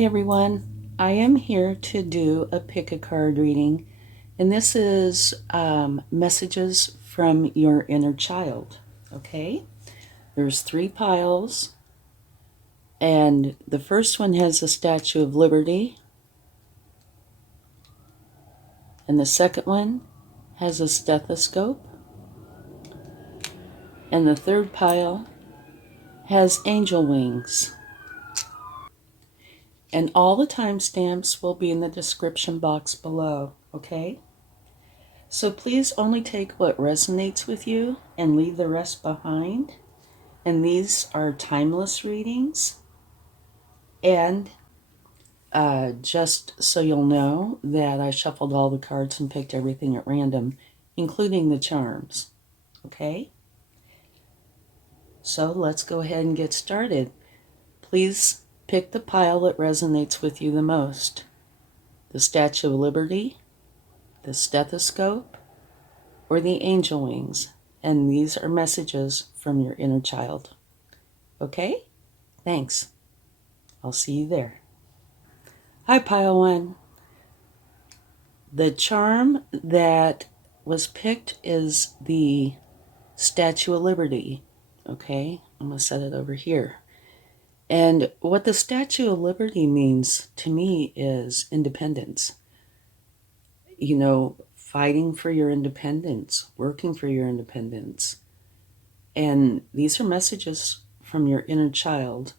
Hi everyone, I am here to do a pick a card reading, and this is messages from your inner child. Okay, there's 3 piles, and the first one has the Statue of Liberty, and the second one has a stethoscope, and the third pile has angel wings. And all the timestamps will be in the description box below, okay? So please only take what resonates with you and leave the rest behind. And these are timeless readings. And just so you'll know that I shuffled all the cards and picked everything at random, including the charms, okay? So let's go ahead and get started. Please pick the pile that resonates with you the most. The Statue of Liberty, the stethoscope, or the angel wings. And these are messages from your inner child. Okay? Thanks. I'll see you there. Hi, Pile 1. The charm that was picked is the Statue of Liberty. Okay? I'm going to set it over here. And what the Statue of Liberty means to me is independence. You know, fighting for your independence, working for your independence. And these are messages from your inner child.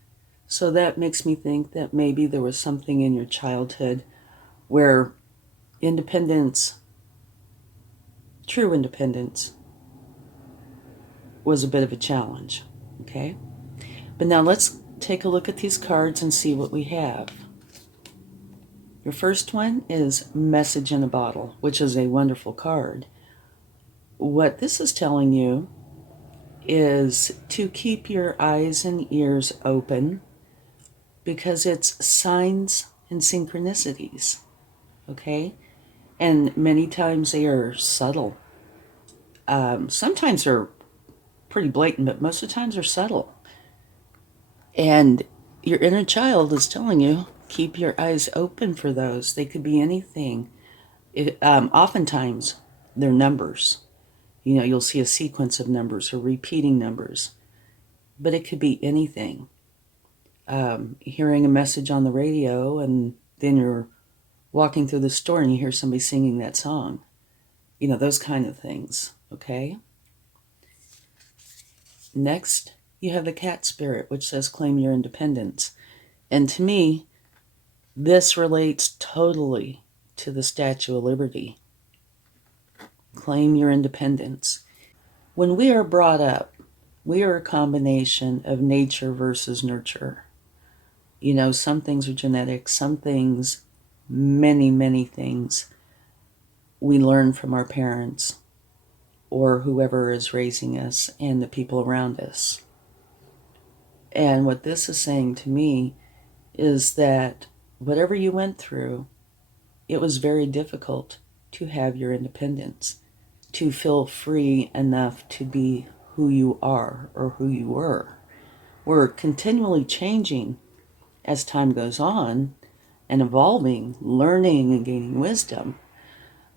So that makes me think that maybe there was something in your childhood where independence, true independence, was a bit of a challenge. Okay? But now let's take a look at these cards and see what we have. Your first one is Message in a Bottle, which is a wonderful card. What this is telling you is to keep your eyes and ears open because it's signs and synchronicities, okay? And many times they are subtle. Sometimes they're pretty blatant, but most of the times they're subtle. And your inner child is telling you, keep your eyes open for those. They could be anything. Oftentimes, they're numbers. You know, you'll see a sequence of numbers or repeating numbers. But it could be anything. Hearing a message on the radio, and then you're walking through the store and you hear somebody singing that song. You know, those kind of things, okay? Next, you have the cat spirit, which says claim your independence. And to me, this relates totally to the Statue of Liberty. Claim your independence. When we are brought up, we are a combination of nature versus nurture. You know, some things are genetic, some things, many things, we learn from our parents or whoever is raising us and the people around us. And what this is saying to me is that whatever you went through, it was very difficult to have your independence, to feel free enough to be who you are or who you were. We're continually changing as time goes on and evolving, learning and gaining wisdom.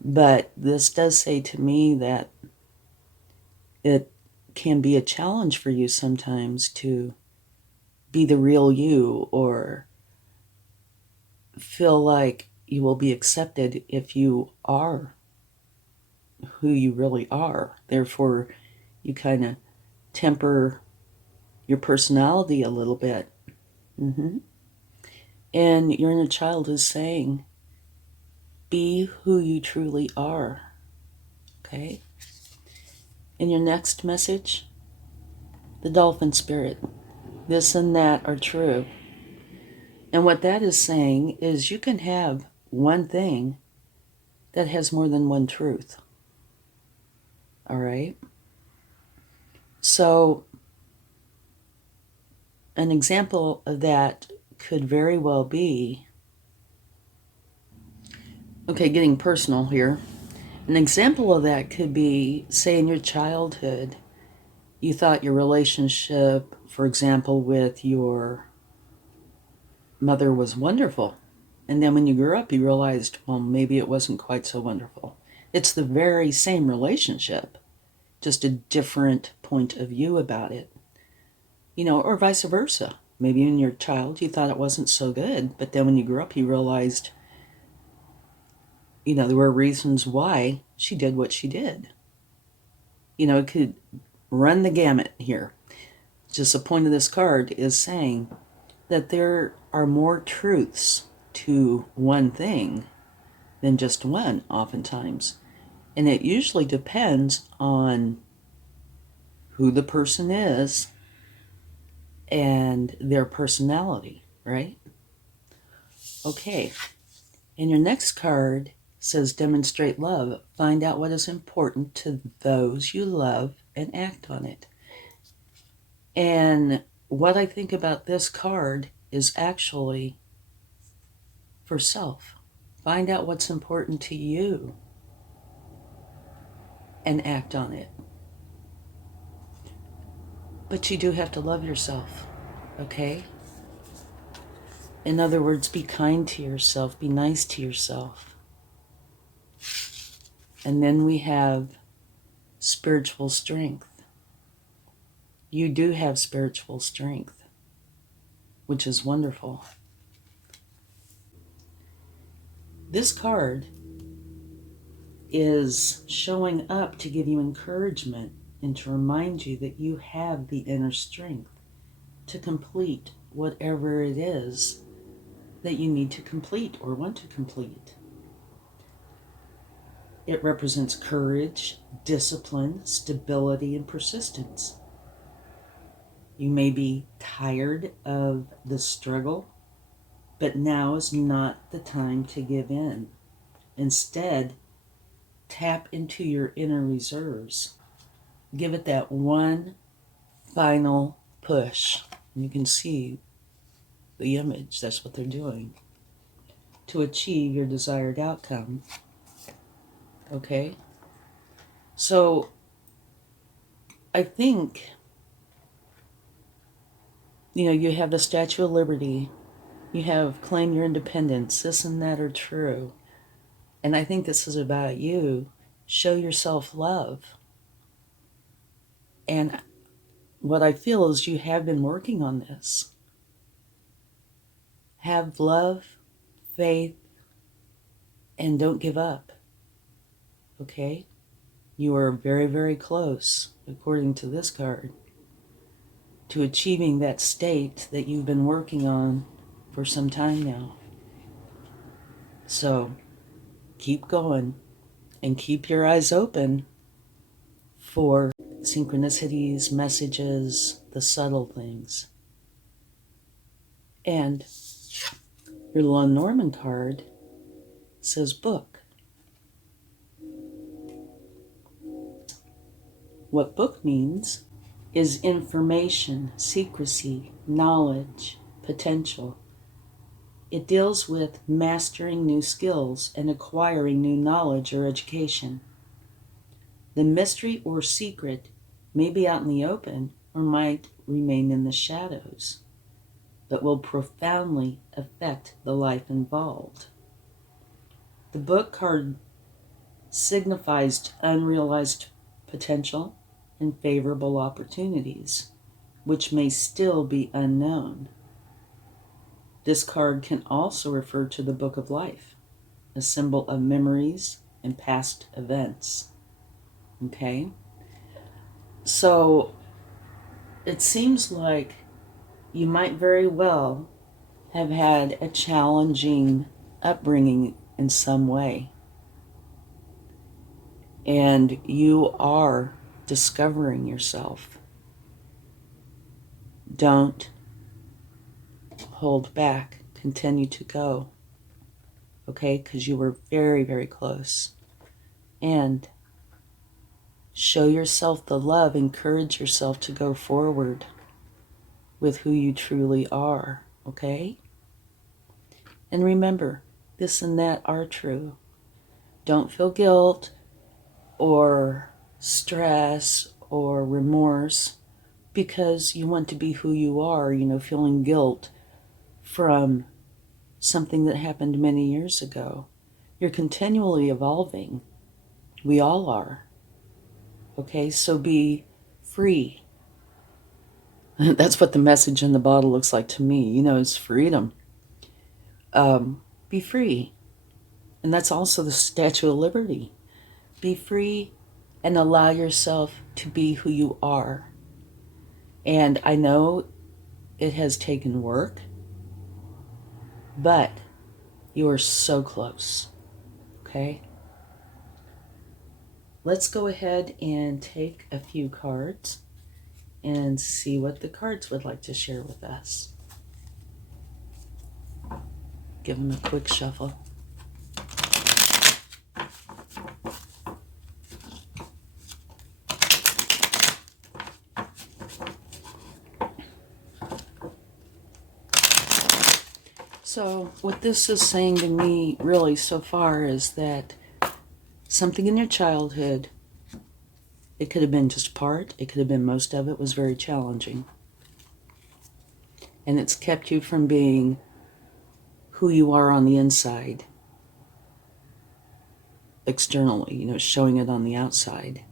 But this does say to me that it can be a challenge for you sometimes to be the real you or feel like you will be accepted if you are who you really are. Therefore, you kind of temper your personality a little bit. And your inner child is saying, be who you truly are. Okay? In your next message, the dolphin spirit. This and that are true. And what that is saying is you can have one thing that has more than one truth. All right? So, an example of that could very well be, okay, getting personal here. An example of that could be, say, in your childhood, you thought your relationship, for example, with your mother was wonderful. And then when you grew up, you realized, well, maybe it wasn't quite so wonderful. It's the very same relationship, just a different point of view about it. Or vice versa. Maybe when you're a child, you thought it wasn't so good, but then when you grew up, you realized, there were reasons why she did what she did. It could run the gamut here. Just the point of this card is saying that there are more truths to one thing than just one, oftentimes. And it usually depends on who the person is and their personality, right? Okay. And your next card says demonstrate love. Find out what is important to those you love and act on it. And what I think about this card is actually for self. Find out what's important to you and act on it. But you do have to love yourself, okay? In other words, be kind to yourself, be nice to yourself. And then we have spiritual strength. You do have spiritual strength, which is wonderful. This card is showing up to give you encouragement and to remind you that you have the inner strength to complete whatever it is that you need to complete or want to complete. It represents courage, discipline, stability, and persistence. You may be tired of the struggle, but now is not the time to give in. Instead, tap into your inner reserves. Give it that one final push. And you can see the image, that's what they're doing, to achieve your desired outcome. Okay? So, I think, you have the Statue of Liberty, you have claim your independence, this and that are true. And I think this is about you. Show yourself love. And what I feel is you have been working on this. Have love, faith, and don't give up. Okay? You are very, very close, according to this card, to achieving that state that you've been working on for some time now. So, keep going and keep your eyes open for synchronicities, messages, the subtle things. And your Lenormand card says book. What book means is information, secrecy, knowledge, potential. It deals with mastering new skills and acquiring new knowledge or education. The mystery or secret may be out in the open or might remain in the shadows, but will profoundly affect the life involved. The book card signifies unrealized potential and favorable opportunities, which may still be unknown. This card can also refer to the Book of Life, a symbol of memories and past events. Okay? So, it seems like you might very well have had a challenging upbringing in some way. And you are discovering yourself. Don't hold back. Continue to go. Okay? Because you were very, very close. And show yourself the love. Encourage yourself to go forward with who you truly are. Okay? And remember, this and that are true. Don't feel guilt or stress or remorse because you want to be who you are, feeling guilt from something that happened many years ago. You're continually evolving. We all are. Okay, so be free. That's what the message in the bottle looks like to me. It's freedom. Be free. And that's also the Statue of Liberty. Be free and allow yourself to be who you are. And I know it has taken work, but you are so close. Okay? Let's go ahead and take a few cards and see what the cards would like to share with us. Give them a quick shuffle. So what this is saying to me really so far is that something in your childhood, it could have been just part, it could have been most of it, was very challenging. And it's kept you from being who you are on the inside, externally, showing it on the outside.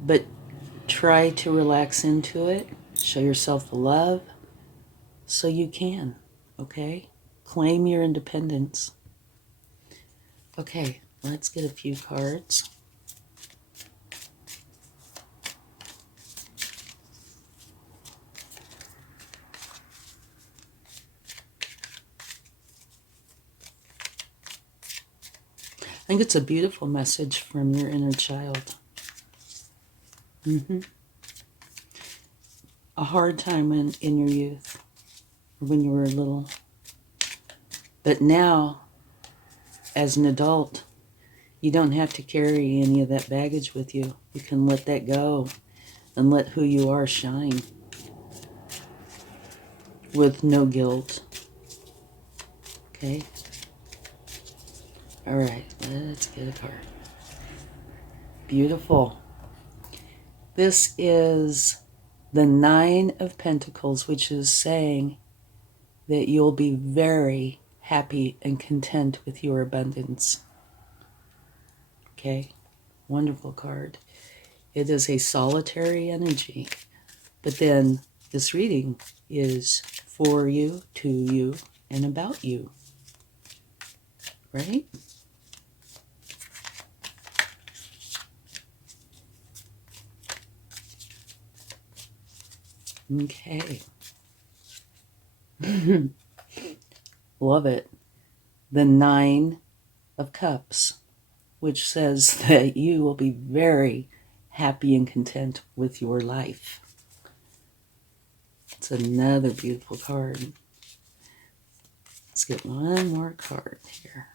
But try to relax into it, show yourself the love so you can, okay? Claim your independence. Okay, let's get a few cards. I think it's a beautiful message from your inner child. A hard time in your youth, when you were little. But now, as an adult, you don't have to carry any of that baggage with you. You can let that go and let who you are shine with no guilt. Okay? All right, let's get a card. Beautiful. This is the 9 of Pentacles, which is saying that you'll be very happy and content with your abundance. Okay? Wonderful card. It is a solitary energy, but then this reading is for you, to you, and about you. Right? Okay. Love it. The 9 of Cups, which says that you will be very happy and content with your life. It's another beautiful card. Let's get one more card here.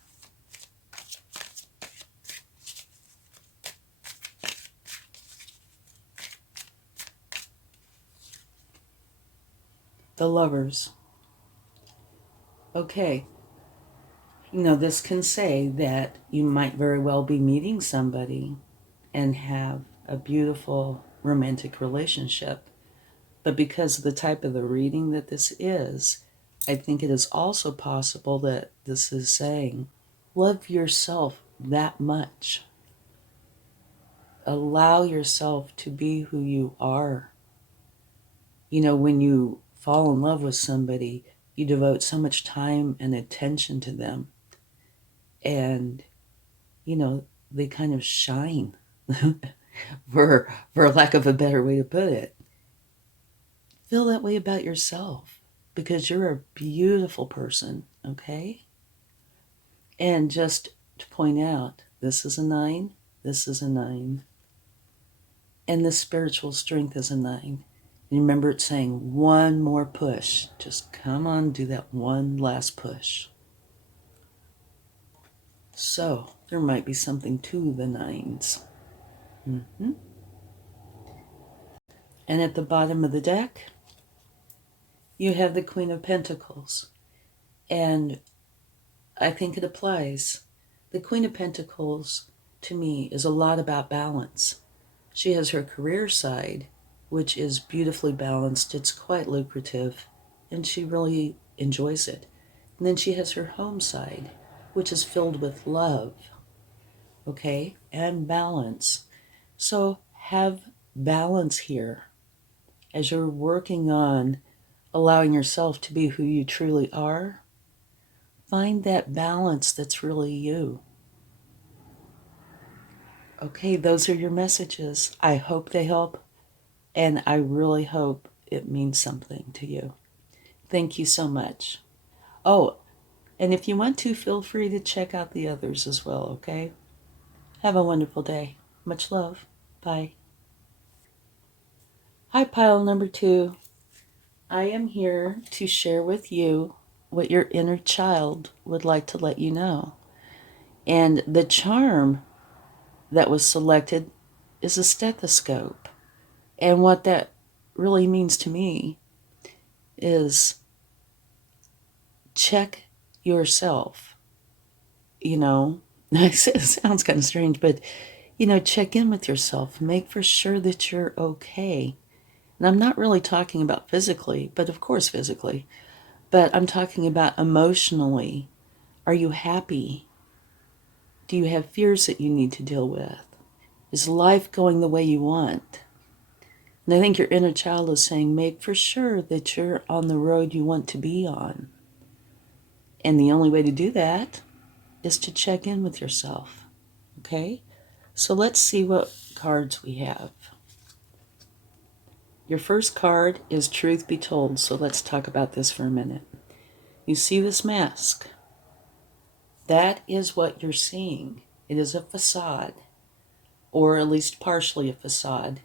The Lovers. Okay. This can say that you might very well be meeting somebody and have a beautiful romantic relationship. But because of the type of the reading that this is, I think it is also possible that this is saying, love yourself that much. Allow yourself to be who you are. When you fall in love with somebody, you devote so much time and attention to them. And, they kind of shine, for lack of a better way to put it. Feel that way about yourself, because you're a beautiful person, okay? And just to point out, this is a 9, this is a 9, and the spiritual strength is a 9. And remember, it's saying one more push. Just come on, do that one last push. So, there might be something to the 9s. And at the bottom of the deck, you have the Queen of Pentacles. And I think it applies. The Queen of Pentacles, to me, is a lot about balance. She has her career side, which is beautifully balanced. It's quite lucrative, and she really enjoys it. And then she has her home side, which is filled with love, okay, and balance. So have balance here as you're working on allowing yourself to be who you truly are. Find that balance that's really you. Okay, those are your messages. I hope they help, and I really hope it means something to you. Thank you so much. Oh, and if you want to, feel free to check out the others as well, okay? Have a wonderful day. Much love. Bye. Hi, pile number 2. I am here to share with you what your inner child would like to let you know. And the charm that was selected is a stethoscope. And what that really means to me is check yourself. You know, it sounds kind of strange, but, check in with yourself. Make for sure that you're okay. And I'm not really talking about physically, but of course physically, but I'm talking about emotionally. Are you happy? Do you have fears that you need to deal with? Is life going the way you want? And I think your inner child is saying, make for sure that you're on the road you want to be on. And the only way to do that is to check in with yourself. Okay? So let's see what cards we have. Your first card is Truth Be Told, so let's talk about this for a minute. You see this mask? That is what you're seeing. It is a facade, or at least partially a facade.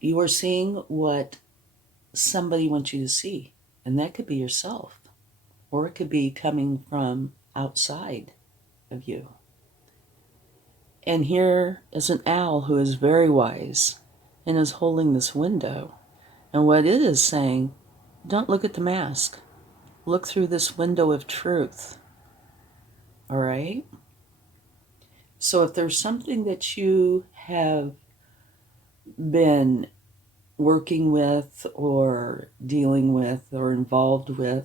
You are seeing what somebody wants you to see, and that could be yourself, or it could be coming from outside of you. And here is an owl who is very wise and is holding this window. And what it is saying, don't look at the mask. Look through this window of truth. All right? So if there's something that you have been working with or dealing with or involved with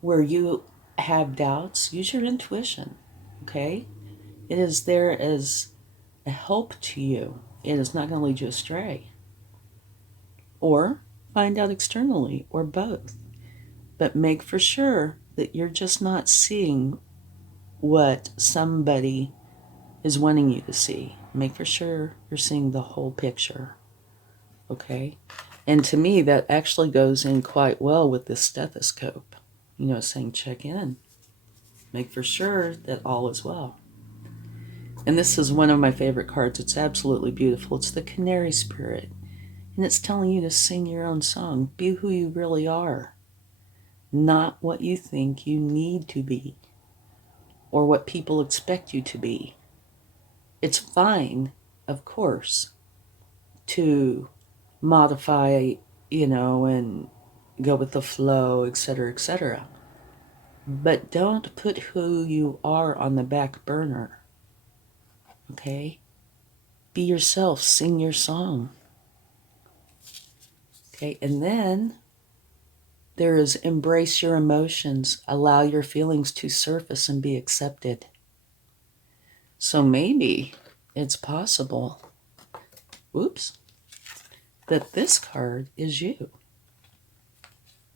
where you have doubts, use your intuition, okay? It is there as a help to you. It is not going to lead you astray. Or find out externally, or both. But make for sure that you're just not seeing what somebody is wanting you to see. Make for sure you're seeing the whole picture. Okay? And to me, that actually goes in quite well with this stethoscope. Saying check in. Make for sure that all is well. And this is one of my favorite cards. It's absolutely beautiful. It's the Canary Spirit. And it's telling you to sing your own song. Be who you really are. Not what you think you need to be. Or what people expect you to be. It's fine, of course, to modify, and go with the flow, etc., etc. But don't put who you are on the back burner. Okay? Be yourself, sing your song. Okay, and then there is embrace your emotions, allow your feelings to surface and be accepted. So maybe it's possible, that this card is you.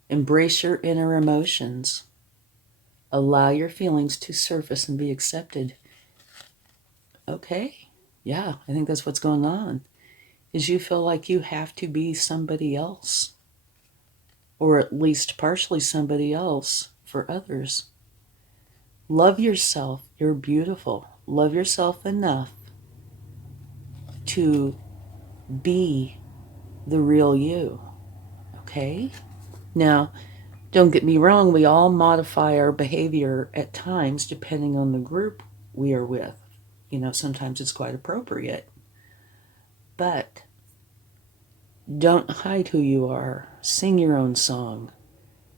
Embrace your inner emotions. Allow your feelings to surface and be accepted. Okay, yeah, I think that's what's going on. Is you feel like you have to be somebody else, or at least partially somebody else for others. Love yourself. You're beautiful. Love yourself enough to be the real you. Okay? Now, don't get me wrong, we all modify our behavior at times depending on the group we are with. Sometimes it's quite appropriate. But don't hide who you are. Sing your own song.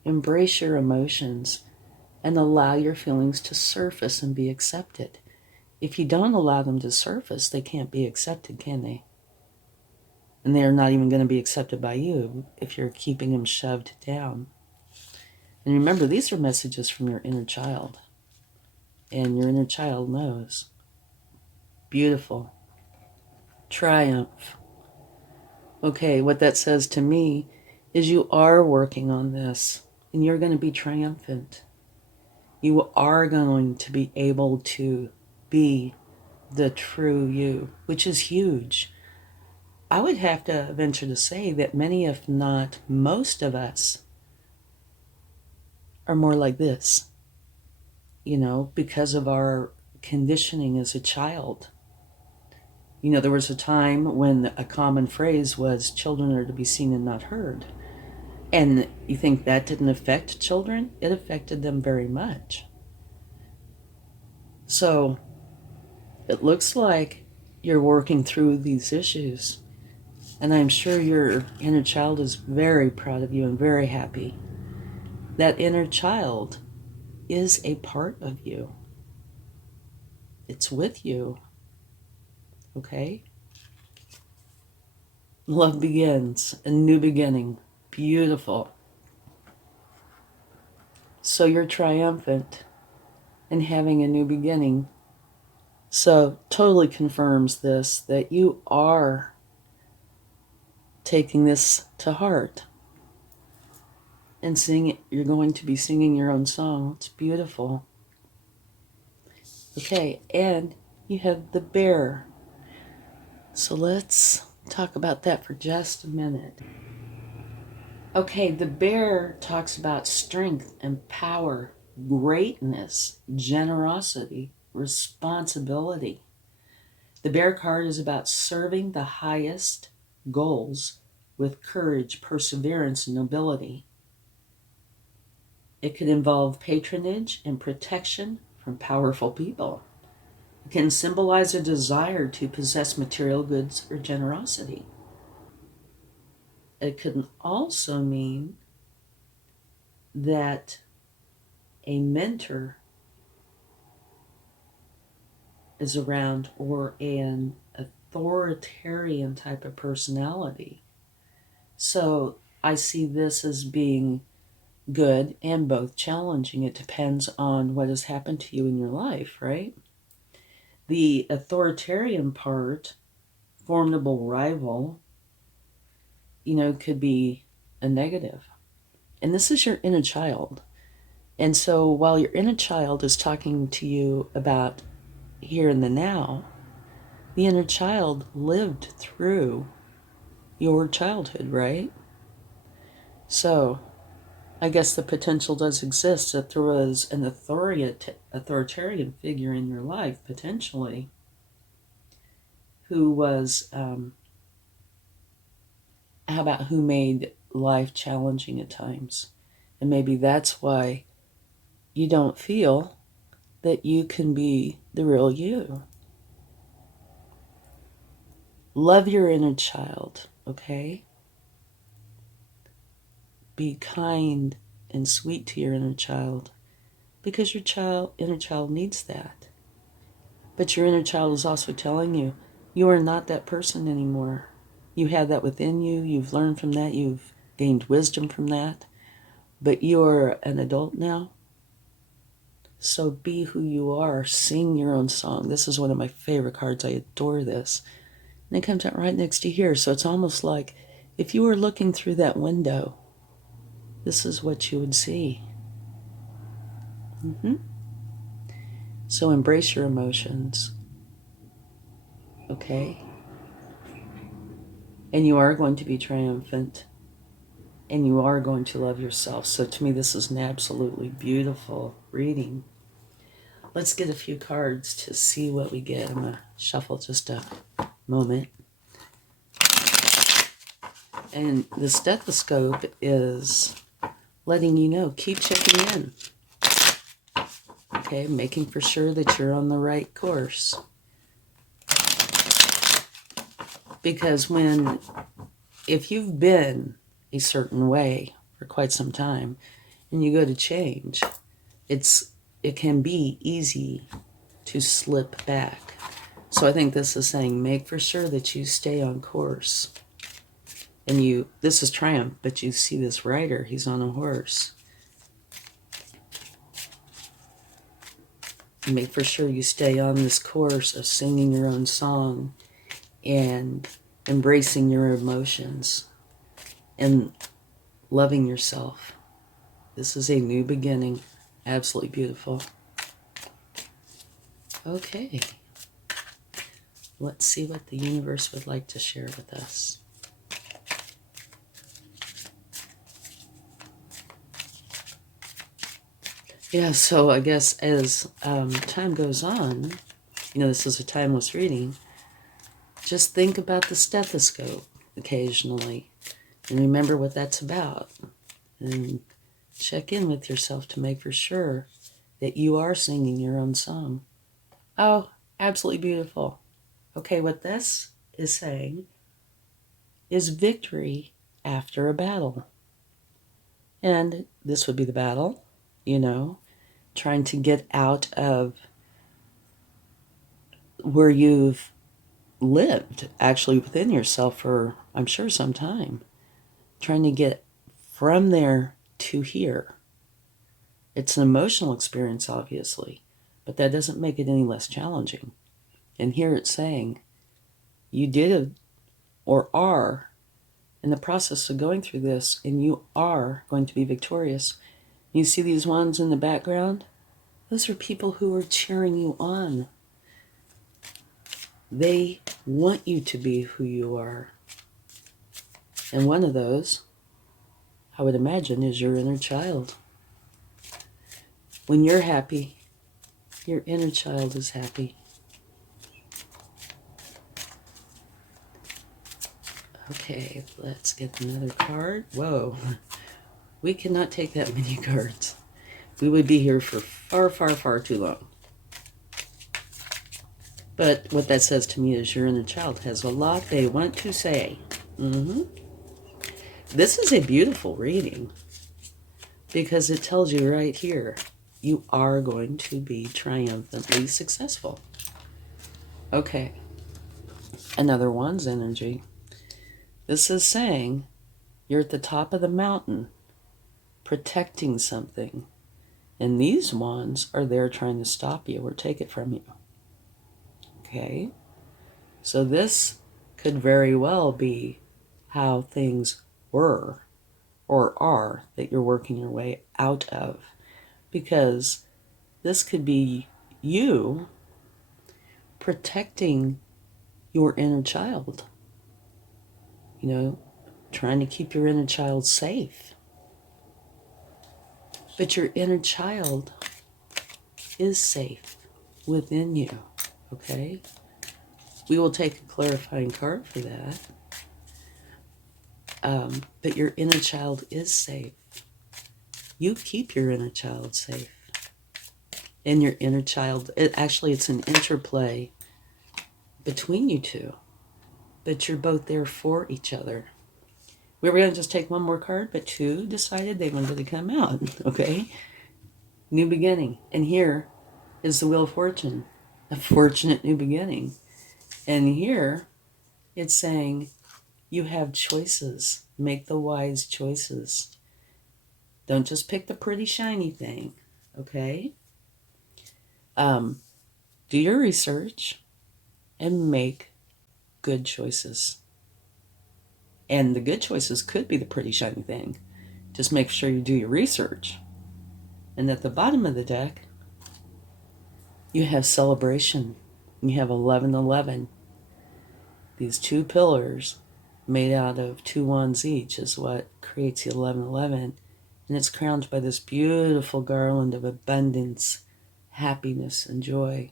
Embrace your emotions and allow your feelings to surface and be accepted. If you don't allow them to surface, they can't be accepted, can they? And they're not even going to be accepted by you if you're keeping them shoved down. And remember, these are messages from your inner child. And your inner child knows. Beautiful. Triumph. Okay, what that says to me is you are working on this, and you're going to be triumphant. You are going to be able to be the true you, which is huge. I would have to venture to say that many, if not most of us, are more like this, because of our conditioning as a child. There was a time when a common phrase was children are to be seen and not heard. And you think that didn't affect children? It affected them very much. So it looks like you're working through these issues. And I'm sure your inner child is very proud of you and very happy. That inner child is a part of you. It's with you. Okay? Love begins, a new beginning. Beautiful. So you're triumphant in having a new beginning. So totally confirms this, that you are taking this to heart and you're going to be singing your own song. It's beautiful. Okay, and you have the bear. So let's talk about that for just a minute. Okay, the bear talks about strength and power, greatness, generosity, responsibility. The bear card is about serving the highest goals with courage, perseverance, and nobility. It could involve patronage and protection from powerful people. It can symbolize a desire to possess material goods or generosity. It can also mean that a mentor is around, or an authoritarian type of personality. So I see this as being good and both challenging. It depends on what has happened to you in your life, right? The authoritarian part, formidable rival, could be a negative. And this is your inner child. And so while your inner child is talking to you about here and the now, the inner child lived through your childhood, right? So I guess the potential does exist that there was an authoritarian figure in your life, potentially, who was, who made life challenging at times. And maybe that's why you don't feel that you can be the real you. Love your inner child, okay? Be kind and sweet to your inner child, because your inner child needs that. But your inner child is also telling you, you are not that person anymore. You have that within you. You've learned from that. You've gained wisdom from that. But you're an adult now. So be who you are. Sing your own song. This is one of my favorite cards. I adore this. And it comes out right next to here. So it's almost like if you were looking through that window, this is what you would see. So embrace your emotions. Okay? And you are going to be triumphant. And you are going to love yourself. So to me, this is an absolutely beautiful reading. Let's get a few cards to see what we get. I'm going to shuffle just a moment. And the stethoscope is letting you know, keep checking in. Okay, making for sure that you're on the right course. Because if you've been a certain way for quite some time and you go to change, it can be easy to slip back. So I think this is saying, make for sure that you stay on course. And this is triumph, but you see this rider, he's on a horse. Make for sure you stay on this course of singing your own song and embracing your emotions and loving yourself. This is a new beginning. Absolutely beautiful. Okay. Let's see what the universe would like to share with us. Yeah, so I guess as time goes on, this is a timeless reading, just think about the stethoscope occasionally and remember what that's about. And check in with yourself to make for sure that you are singing your own song. Oh, absolutely beautiful. Okay, what this is saying is victory after a battle. And this would be the battle, trying to get out of where you've lived actually within yourself for, I'm sure, some time. Trying to get from there to here. It's an emotional experience, obviously, but that doesn't make it any less challenging. And here it's saying you did or are in the process of going through this, and you are going to be victorious. You see these ones in the background? Those are people who are cheering you on. They want you to be who you are. And one of those, I would imagine, is your inner child. When you're happy, your inner child is happy. Okay, let's get another card. Whoa, we cannot take that many cards. We would be here for far, far, far too long. But what that says to me is your inner child has a lot they want to say. This is a beautiful reading because it tells you right here, you are going to be triumphantly successful. Okay, another one's energy. This is saying you're at the top of the mountain protecting something, and these wands are there trying to stop you or take it from you. Okay, so this could very well be how things were or are that you're working your way out of, because this could be you protecting your inner child, trying to keep your inner child safe. But your inner child is safe within you, okay? We will take a clarifying card for that. But your inner child is safe. You keep your inner child safe. And your inner child, it's an interplay between you two. But you're both there for each other. We were going to just take one more card, but two decided they wanted to come out, okay? New beginning. And here is the Wheel of Fortune, a fortunate new beginning. And here it's saying you have choices. Make the wise choices. Don't just pick the pretty shiny thing, okay? Do your research and make good choices. And the good choices could be the pretty shiny thing. Just make sure you do your research. And at the bottom of the deck, you have celebration. You have 1111. These two pillars made out of two wands each is what creates the 1111. And it's crowned by this beautiful garland of abundance, happiness, and joy.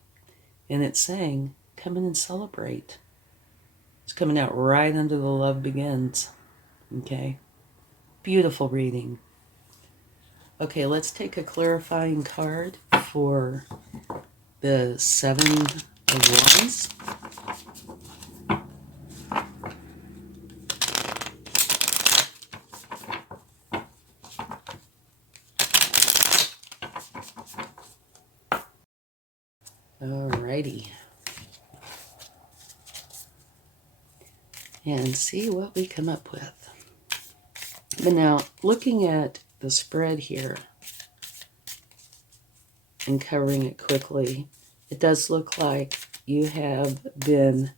And it's saying, come in and celebrate. It's coming out right under the love begins. Okay? Beautiful reading. Okay, let's take a clarifying card for the 7 of Wands. Alrighty. And see what we come up with. But now, looking at the spread here, and covering it quickly. It does look like you have been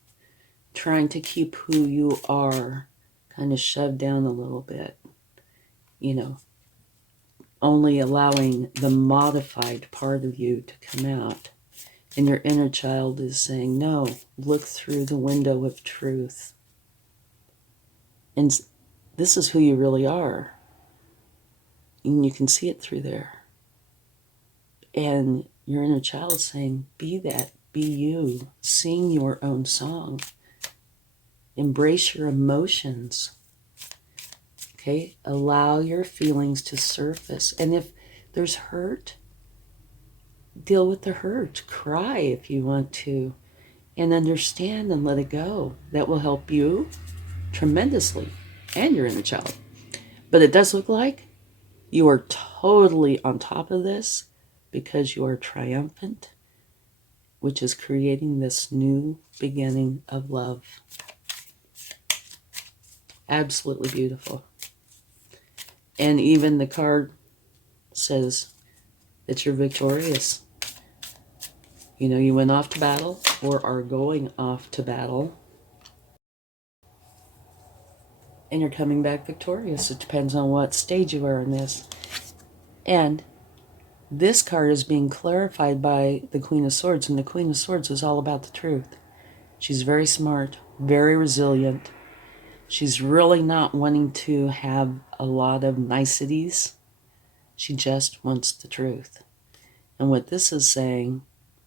trying to keep who you are kind of shoved down a little bit, only allowing the modified part of you to come out. And your inner child is saying, no, look through the window of truth. And this is who you really are. And you can see it through there. And your inner child is saying, be that, be you, sing your own song. Embrace your emotions. Okay? Allow your feelings to surface. And if there's hurt, deal with the hurt. Cry if you want to. And understand and let it go. That will help you tremendously and your inner child. But it does look like you are totally on top of this because you are triumphant, which is creating this new beginning of love. Absolutely beautiful. And even the card says that you're victorious. You went off to battle or are going off to battle. And you're coming back victorious. It depends on what stage you are in this. And this card is being clarified by the Queen of Swords. And the Queen of Swords is all about the truth. She's very smart, very resilient. She's really not wanting to have a lot of niceties. She just wants the truth. And what this is saying,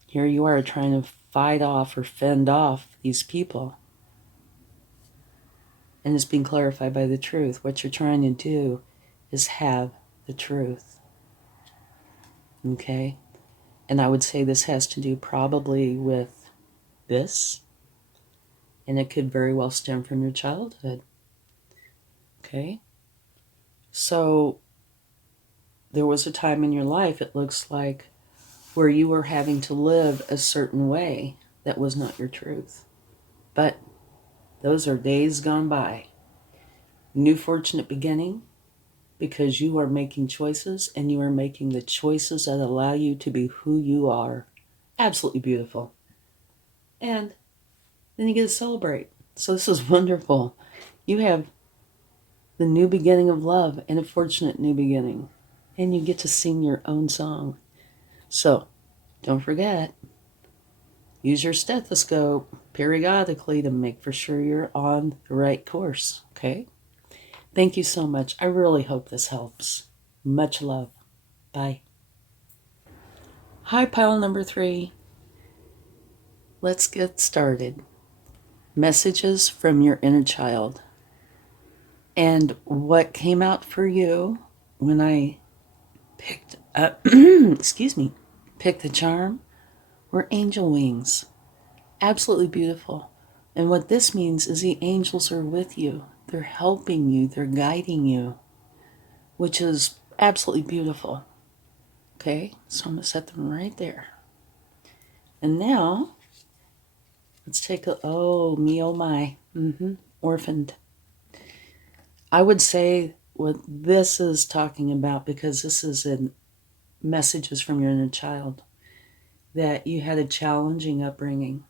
here you are trying to fight off or fend off these people. And it's being clarified by the truth. What you're trying to do is have the truth. Okay? And I would say this has to do probably with this. And it could very well stem from your childhood. Okay? So there was a time in your life, it looks like, where you were having to live a certain way that was not your truth. But those are days gone by. New fortunate beginning, because you are making choices, and you are making the choices that allow you to be who you are. Absolutely beautiful. And then you get to celebrate. So this is wonderful. You have the new beginning of love and a fortunate new beginning. And you get to sing your own song. So, don't forget, use your stethoscope periodically to make for sure you're on the right course, okay? Thank you so much. I really hope this helps. Much love. Bye. Hi, pile number 3. Let's get started. Messages from your inner child. And what came out for you when I picked up, picked the charm, were angel wings. Absolutely beautiful. And what this means is the angels are with you. They're helping you. They're guiding you, which is absolutely beautiful. Okay, so I'm going to set them right there. And now, let's take oh my, orphaned. I would say what this is talking about, because this is in messages from your inner child, that you had a challenging upbringing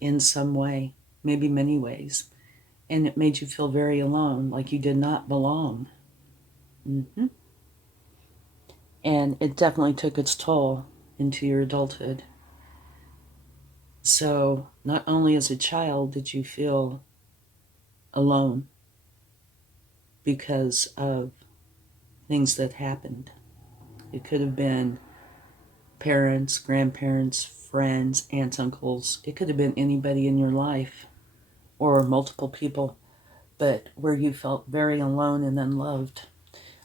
in some way, maybe many ways, and it made you feel very alone, like you did not belong. And it definitely took its toll into your adulthood. So not only as a child did you feel alone because of things that happened. It could have been parents, grandparents, friends, aunts, uncles. It could have been anybody in your life or multiple people, but where you felt very alone and unloved.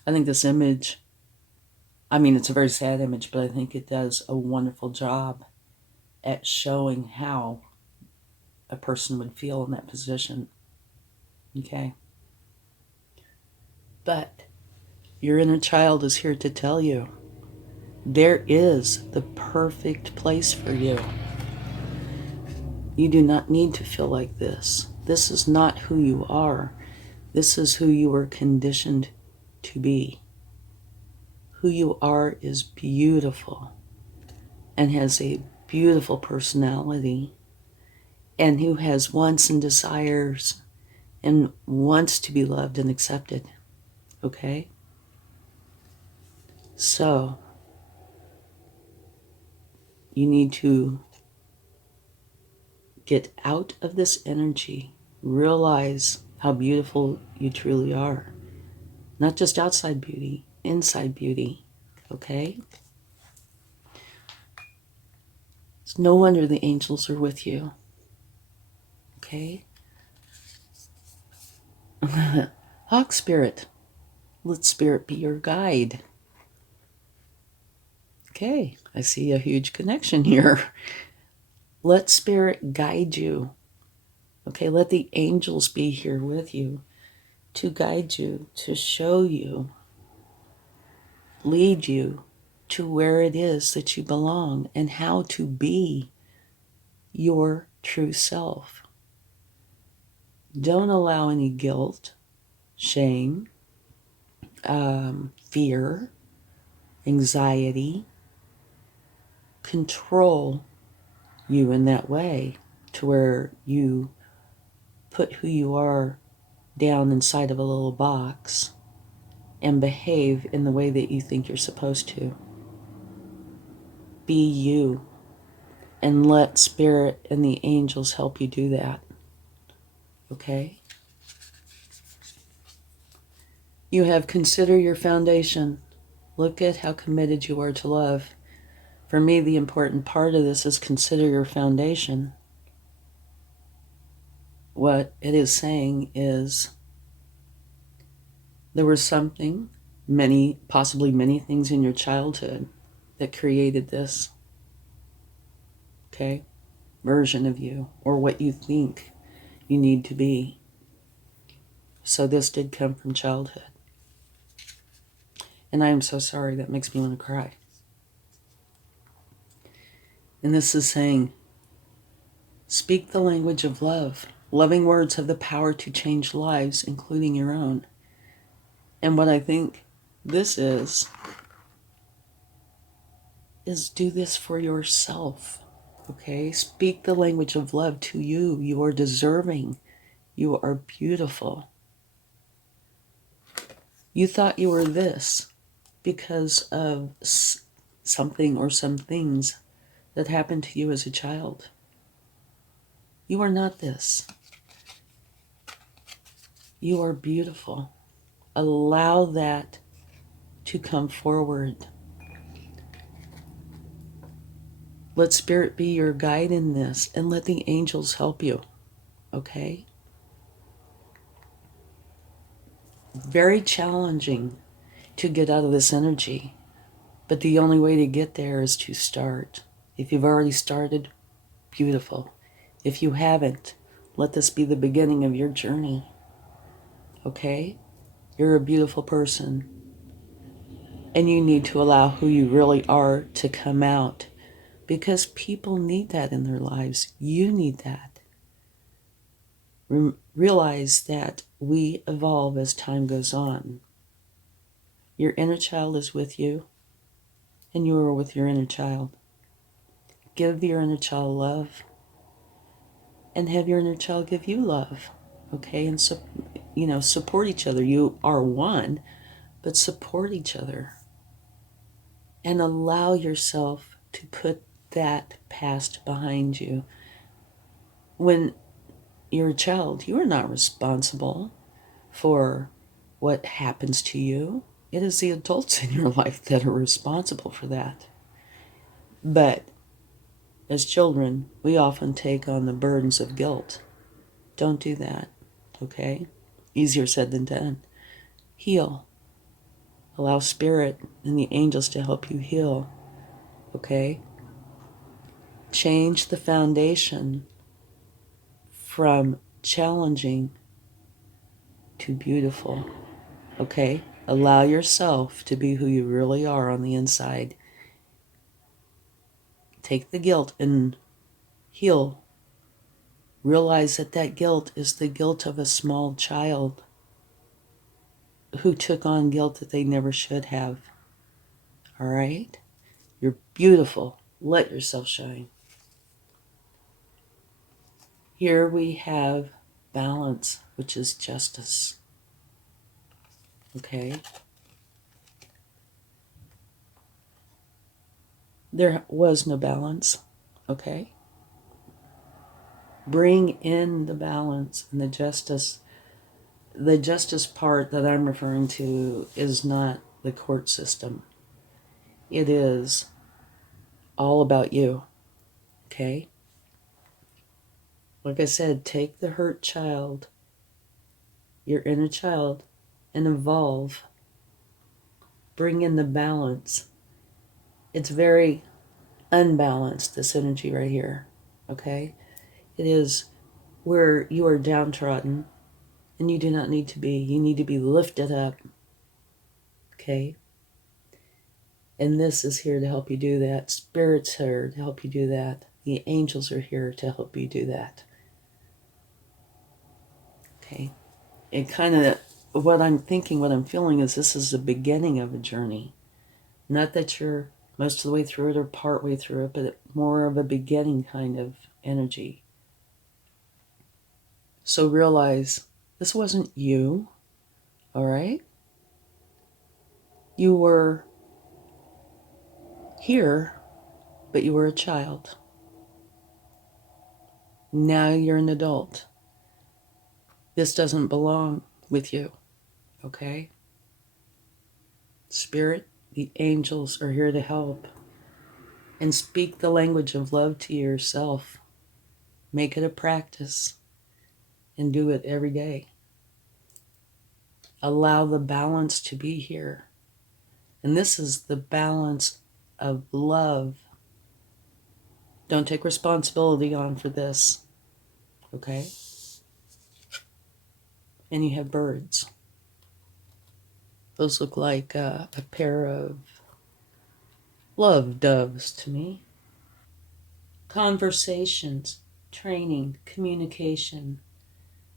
I think this image, it's a very sad image, but I think it does a wonderful job at showing how a person would feel in that position. Okay? But your inner child is here to tell you there is the perfect place for you. You do not need to feel like this. This is not who you are. This is who you were conditioned to be. Who you are is beautiful. and has a beautiful personality and who has wants and desires and wants to be loved and accepted. Okay? So, you need to get out of this energy. Realize how beautiful you truly are. Not just outside beauty, inside beauty. Okay? It's no wonder the angels are with you. Okay? Hawk Spirit. Let Spirit be your guide. Okay, I see a huge connection here. Let Spirit guide you. Okay, let the angels be here with you to guide you, to show you, lead you to where it is that you belong and how to be your true self. Don't allow any guilt, shame, fear, anxiety control you in that way to where you put who you are down inside of a little box and behave in the way that you think you're supposed to. Be you and let Spirit and the angels help you do that. Okay? You have consider your foundation. Look at how committed you are to love. For me, the important part of this is consider your foundation. What it is saying is there was something, possibly many things in your childhood that created this, okay, version of you or what you think you need to be. So this did come from childhood. And I am so sorry, that makes me want to cry. And this is saying, speak the language of love. Loving words have the power to change lives, including your own. And what I think this is do this for yourself. Okay? Speak the language of love to you. You are deserving. You are beautiful. You thought you were this because of something or some things that happened to you as a child. You are not this. You are beautiful. Allow that to come forward. Let Spirit be your guide in this and let the angels help you. Okay? Very challenging to get out of this energy, but the only way to get there is to start. If you've already started, beautiful. If you haven't, let this be the beginning of your journey. Okay? You're a beautiful person. And you need to allow who you really are to come out because people need that in their lives. You need that. Realize that we evolve as time goes on. Your inner child is with you, and you are with your inner child. Give your inner child love, and have your inner child give you love. Okay? And so, support each other. You are one, but support each other. And allow yourself to put that past behind you. When you're a child, you are not responsible for what happens to you. It is the adults in your life that are responsible for that. But as children, we often take on the burdens of guilt. Don't do that, okay? Easier said than done. Heal. Allow Spirit and the angels to help you heal, okay? Change the foundation from challenging to beautiful, okay? Allow yourself to be who you really are on the inside. Take the guilt and heal. Realize that that guilt is the guilt of a small child who took on guilt that they never should have. All right? You're beautiful. Let yourself shine. Here we have balance, which is justice. Okay? There was no balance. Okay? Bring in the balance and the justice. The justice part that I'm referring to is not the court system. It is all about you. Okay? Like I said, take the hurt child, your inner child, and evolve. Bring in the balance. It's very unbalanced, this energy right here. Okay? It is where you are downtrodden and you do not need to be. You need to be lifted up. Okay? And this is here to help you do that. Spirit's here to help you do that. The angels are here to help you do that. Okay? It kind of, what I'm thinking, what I'm feeling is this is the beginning of a journey. Not that you're most of the way through it or part way through it, but more of a beginning kind of energy. So realize this wasn't you, all right? You were here, but you were a child. Now you're an adult. This doesn't belong with you, okay? Spirit, the angels are here to help. And speak the language of love to yourself. Make it a practice and do it every day. Allow the balance to be here. And this is the balance of love. Don't take responsibility on for this, okay? And you have birds. Those look like a pair of love doves to me. Conversations, training, communication.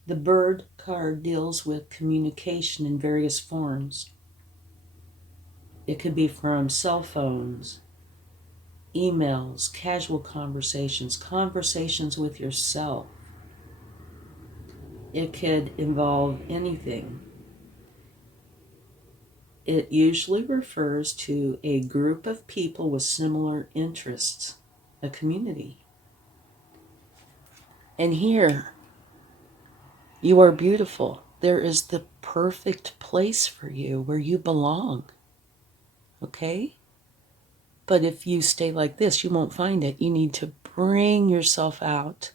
The bird card deals with communication in various forms. It could be from cell phones, emails, casual conversations, conversations with yourself. It could involve anything. It usually refers to a group of people with similar interests, a community. And here, you are beautiful. There is the perfect place for you where you belong. Okay? But if you stay like this, you won't find it. You need to bring yourself out.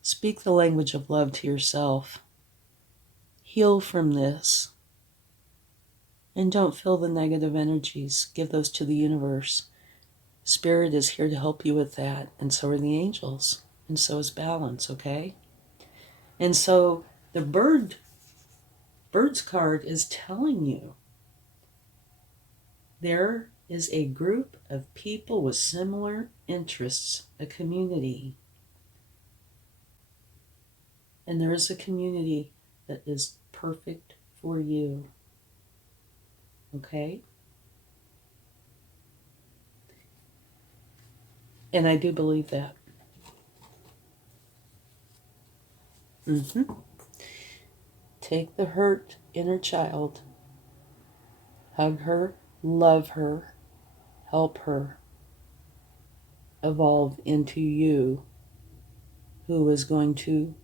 Speak the language of love to yourself. Heal from this. And don't feel the negative energies. Give those to the universe. Spirit is here to help you with that. And so are the angels. And so is balance, okay? And so the bird's card is telling you there is a group of people with similar interests, a community. And there is a community that is perfect for you. Okay? And I do believe that. Take the hurt inner child, hug her, love her, help her evolve into you who is going to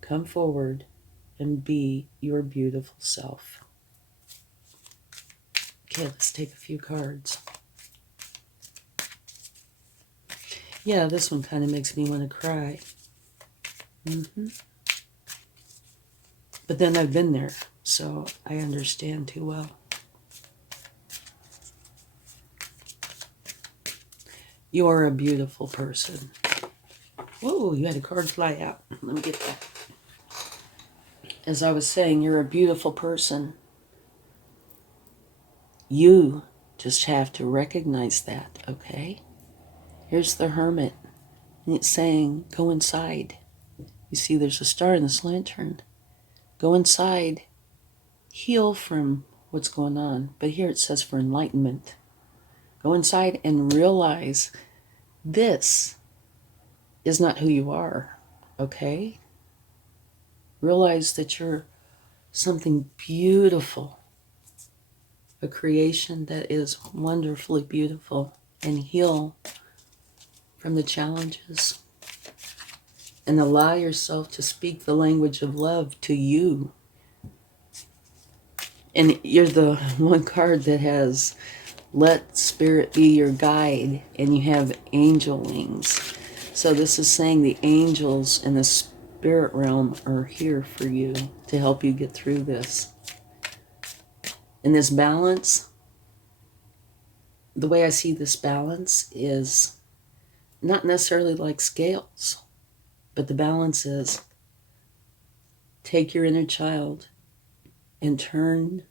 come forward and be your beautiful self. Okay, let's take a few cards. Yeah, this one kind of makes me want to cry. But then I've been there, so I understand too well. You are a beautiful person. Whoa, you had a card fly out. Let me get that. As I was saying, you're a beautiful person. You just have to recognize that, okay? Here's the Hermit. And it's saying, go inside. You see there's a star in this lantern. Go inside. Heal from what's going on. But here it says for enlightenment. Go inside and realize this is not who you are, okay? Realize that you're something beautiful, a creation that is wonderfully beautiful, and heal from the challenges. And allow yourself to speak the language of love to you. And you're the one card that has let spirit be your guide, and you have angel wings. So this is saying the angels in the spirit realm are here for you to help you get through this. And this balance, the way I see this balance is not necessarily like scales, but the balance is take your inner child and turn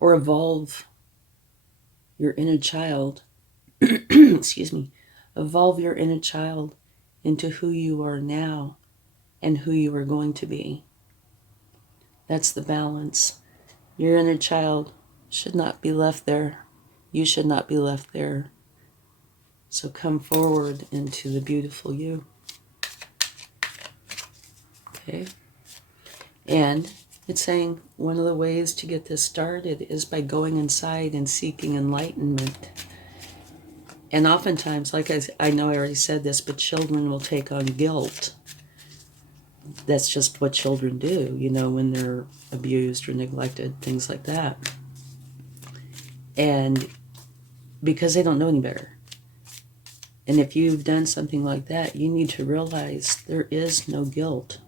or evolve your inner child, excuse me, evolve your inner child into who you are now and who you are going to be. That's the balance. Your inner child should not be left there. You should not be left there. So come forward into the beautiful you. Okay? And it's saying one of the ways to get this started is by going inside and seeking enlightenment. And oftentimes, like I know I already said this, but children will take on guilt. That's just what children do, you know, when they're abused or neglected, things like that. And because they don't know any better. And if you've done something like that, you need to realize there is no guilt.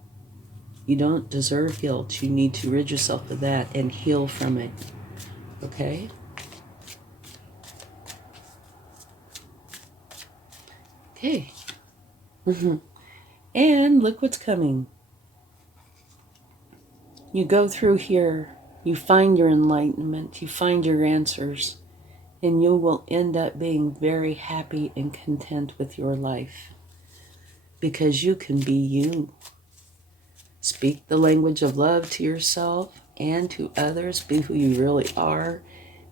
You don't deserve guilt. You need to rid yourself of that and heal from it. Okay? Okay. And look what's coming. You go through here, you find your enlightenment, you find your answers, and you will end up being very happy and content with your life. Because you can be you. Speak the language of love to yourself and to others. Be who you really are.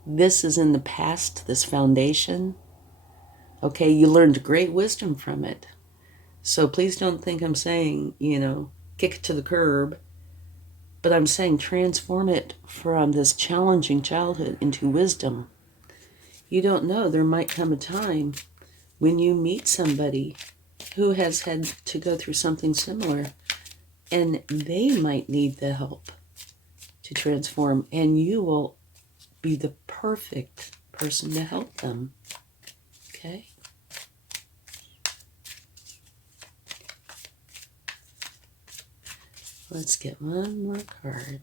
This is in the past, this foundation. Okay, you learned great wisdom from it. So please don't think I'm saying, you know, kick it to the curb. But I'm saying transform it from this challenging childhood into wisdom. You don't know, there might come a time when you meet somebody who has had to go through something similar, and they might need the help to transform, and you will be the perfect person to help them. Okay? Let's get one more card.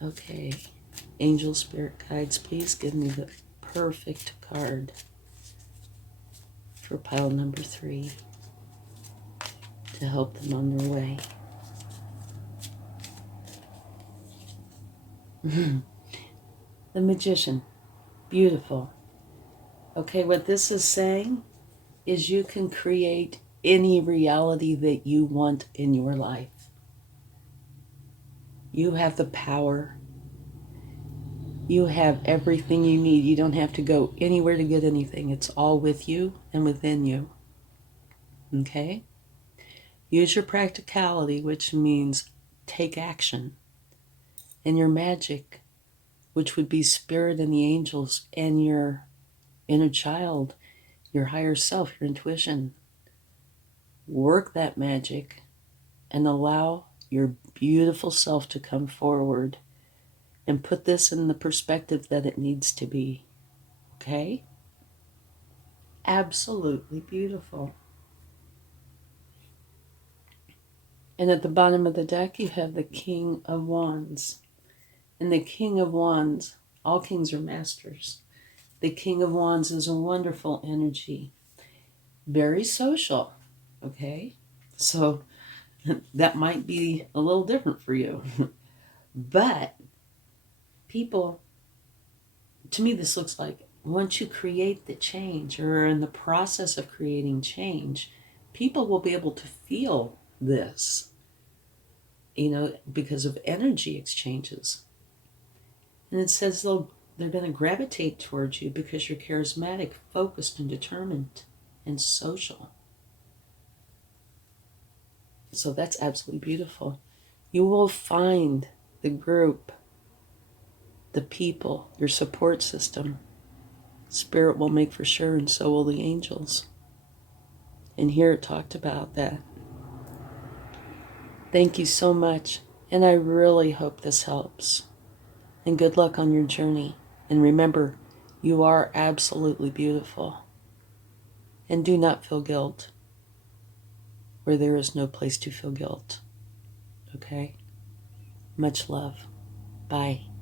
Okay. Angel Spirit Guides, please give me the perfect card for pile number 3 to help them on their way. The Magician. Beautiful. Okay, what this is saying is you can create any reality that you want in your life. You have the power. You have everything you need. You don't have to go anywhere to get anything. It's all with you and within you. Okay? Use your practicality, which means take action. And your magic, which would be spirit and the angels, and your inner child, your higher self, your intuition. Work that magic and allow your beautiful self to come forward and put this in the perspective that it needs to be. Okay? Absolutely beautiful. And at the bottom of the deck, you have the King of Wands. And the King of Wands, all kings are masters. The King of Wands is a wonderful energy. Very social. Okay? So that might be a little different for you. But people, to me, this looks like once you create the change or are in the process of creating change, people will be able to feel this, you know, because of energy exchanges. And it says they'll they're going to gravitate towards you because you're charismatic, focused, and determined, and social. So that's absolutely beautiful. You will find the group, the people, your support system. Spirit will make for sure, and so will the angels. And here it talked about that. Thank you so much, and I really hope this helps. And good luck on your journey. And remember, you are absolutely beautiful. And do not feel guilt where there is no place to feel guilt. Okay? Much love. Bye.